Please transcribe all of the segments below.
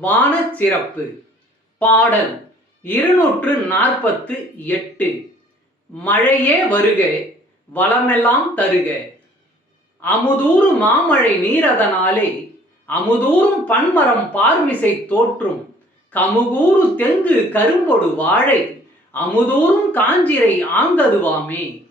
வான சிறப்பு பாடல் இருநூற்று நாற்பத்து எட்டு. மழையே வருக வளமெல்லாம் தருக. அமுதூறு மாமழை நீரதனாலே அமுதூறும் பன்மரம் பார்மிசை தோற்றும். கமுகூறு தெங்கு கரும்பொடு வாழை அமுதூறும் காஞ்சிரை ஆங்கதுவாமே.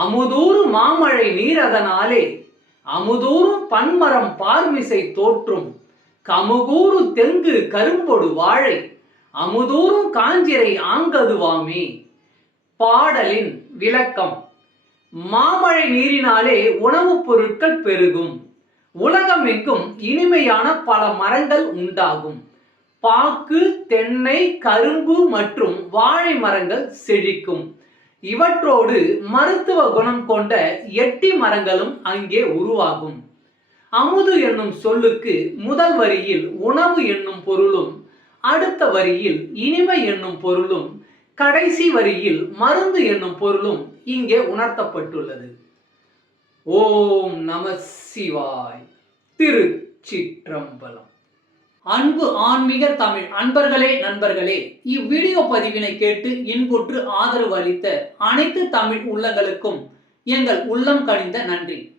அமுதூறு மாமழை நீரதனாலே அமுதூறும் பன்மரம் பார்மிசை தோற்றும். கமுகூறு தெங்கு கரும்பொடு வாழை அமுதூறும் காஞ்சிரை ஆங்கதுவாமே. பாடலின் விளக்கம் மாமழை நீரினாலே உணவுப் பொருட்கள் பெருகும். உலகமெங்கும் இனிமையான பல மரங்கள் உண்டாகும். பாக்கு தென்னை கரும்பு மற்றும் வாழை மரங்கள் செழிக்கும். இவற்றோடு மருத்துவ குணம் கொண்ட எட்டி மரங்களும் அங்கே உருவாகும். அமுது என்னும் சொல்லுக்கு முதல் வரியில் உணவு என்னும் பொருளும் அடுத்த வரியில் இனிமை என்னும் பொருளும் கடைசி வரியில் மருந்து என்னும் பொருளும் இங்கே உணர்த்தப்பட்டுள்ளது. ஓம் நம சிவாய். திருச்சிற்றம்பலம். அன்பு ஆன்மீக தமிழ் அன்பர்களே நண்பர்களே இவ்வீடியோ பதிவினை கேட்டு இன்புற்று ஆதரவு அளித்த அனைத்து தமிழ் உள்ளங்களுக்கும் எங்கள் உள்ளம் கணிந்த நன்றி.